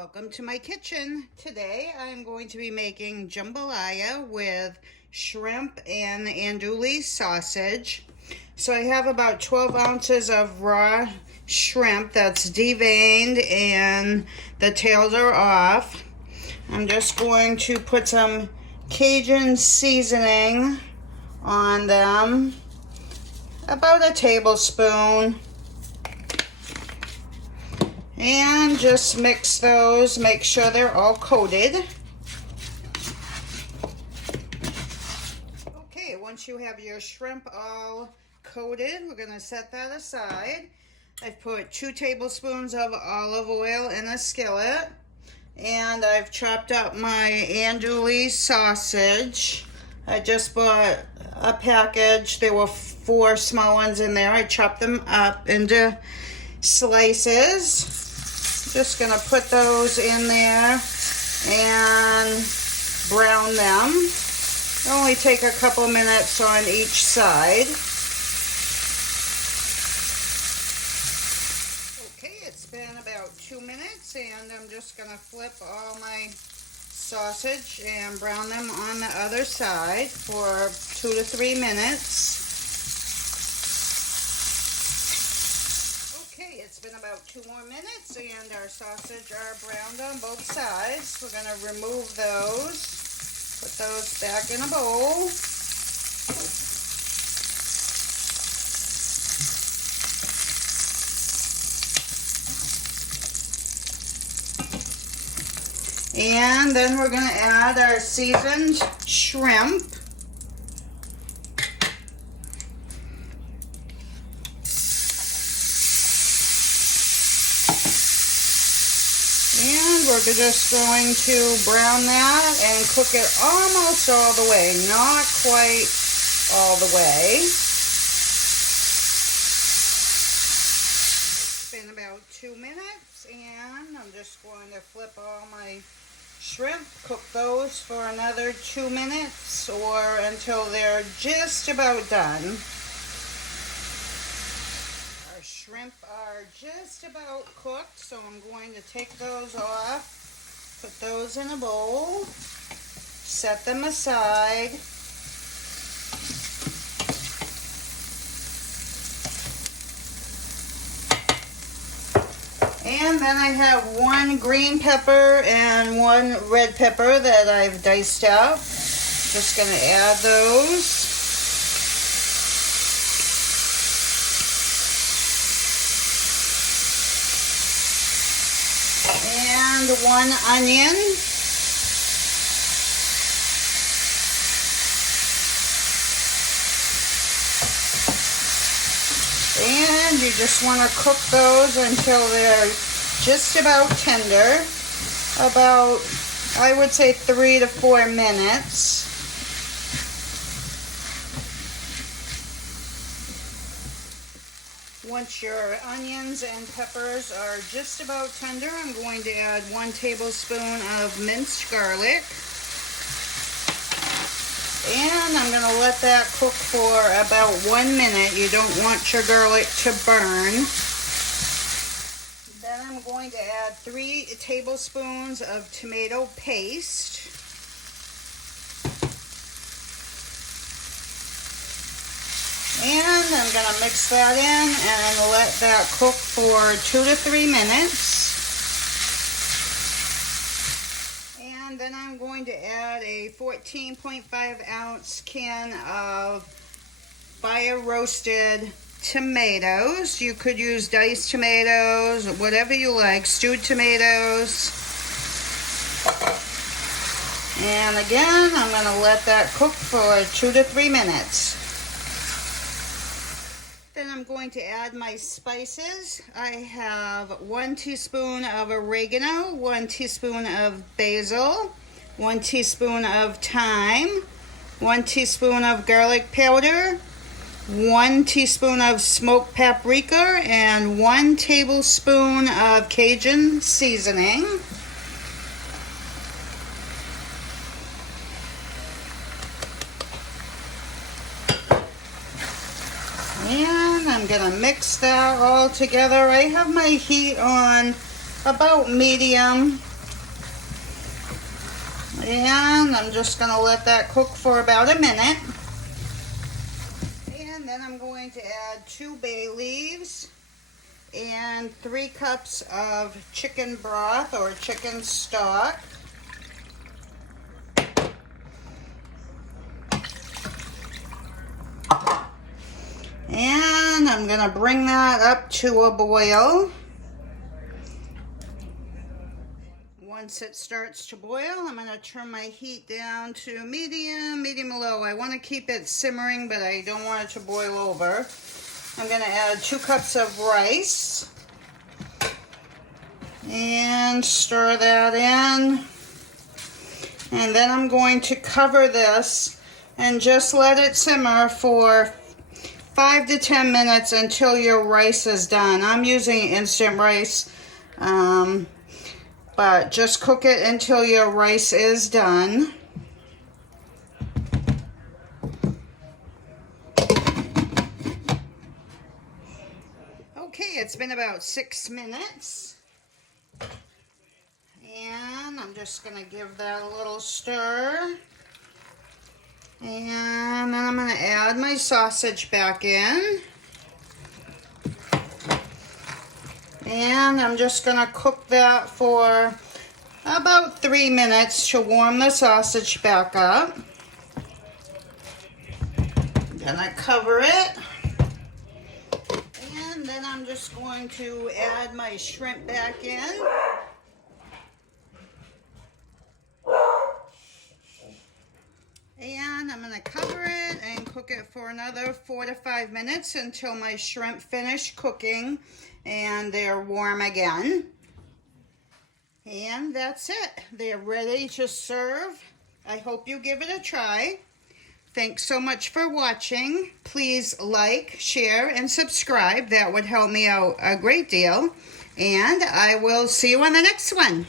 welcome to my kitchen. Today I'm going to be making jambalaya with shrimp and andouille sausage. So I have about 12 ounces of raw shrimp that's deveined and the tails are off. I'm just going to put some Cajun seasoning on them, about a tablespoon. And just mix those, make sure they're all coated. Okay, once you have your shrimp all coated, we're gonna set that aside. I've put 2 tablespoons of olive oil in a skillet, and I've chopped up my andouille sausage. I just bought a package. There were 4 small ones in there. I chopped them up into slices. Just gonna put those in there and brown them. It'll only take a couple minutes on each side. Okay, it's been about 2 minutes and I'm just gonna flip all my sausage and brown them on the other side for 2 to 3 minutes. It's been about 2 more minutes and our sausage are browned on both sides. We're going to remove those, put those back in a bowl. And then we're going to add our seasoned shrimp. And we're just going to brown that and cook it almost all the way, not quite all the way. It's been about 2 minutes and I'm just going to flip all my shrimp, cook those for another 2 minutes or until they're just about done. Shrimp are just about cooked, so I'm going to take those off, put those in a bowl, set them aside. And then I have 1 green pepper and 1 red pepper that I've diced out. Just going to add those. And 1 onion. And you just want to cook those until they're just about tender. About, I would say, 3 to 4 minutes. Once your onions and peppers are just about tender, I'm going to add 1 tablespoon of minced garlic. And I'm going to let that cook for about 1 minute. You don't want your garlic to burn. Then I'm going to add 3 tablespoons of tomato paste. And I'm going to mix that in and let that cook for 2 to 3 minutes. And then I'm going to add a 14.5 ounce can of fire roasted tomatoes. You could use diced tomatoes, whatever you like, stewed tomatoes. And again, I'm going to let that cook for 2 to 3 minutes. Then I'm going to add my spices. I have 1 teaspoon of oregano, 1 teaspoon of basil, 1 teaspoon of thyme, 1 teaspoon of garlic powder, 1 teaspoon of smoked paprika, and 1 tablespoon of Cajun seasoning. And I'm gonna mix that all together. I have my heat on about medium. And I'm just going to let that cook for about a minute. And then I'm going to add 2 bay leaves and 3 cups of chicken broth or chicken stock. And I'm going to bring that up to a boil. Once it starts to boil, I'm going to turn my heat down to medium low. I want to keep it simmering, but I don't want it to boil over. I'm going to add 2 cups of rice and stir that in. And then I'm going to cover this and just let it simmer for 5 to 10 minutes until your rice is done. I'm using instant rice, but just cook it until your rice is done. Okay, it's been about 6 minutes. And I'm just going to give that a little stir. And then I'm going to add my sausage back in. And I'm just going to cook that for about 3 minutes to warm the sausage back up. Then I cover it. And then I'm just going to add my shrimp back in. And I'm going to cover it and cook it for another 4 to 5 minutes until my shrimp finish cooking and they're warm again. And that's it. They're ready to serve. I hope you give it a try. Thanks so much for watching. Please like, share, and subscribe. That would help me out a great deal. And I will see you on the next one.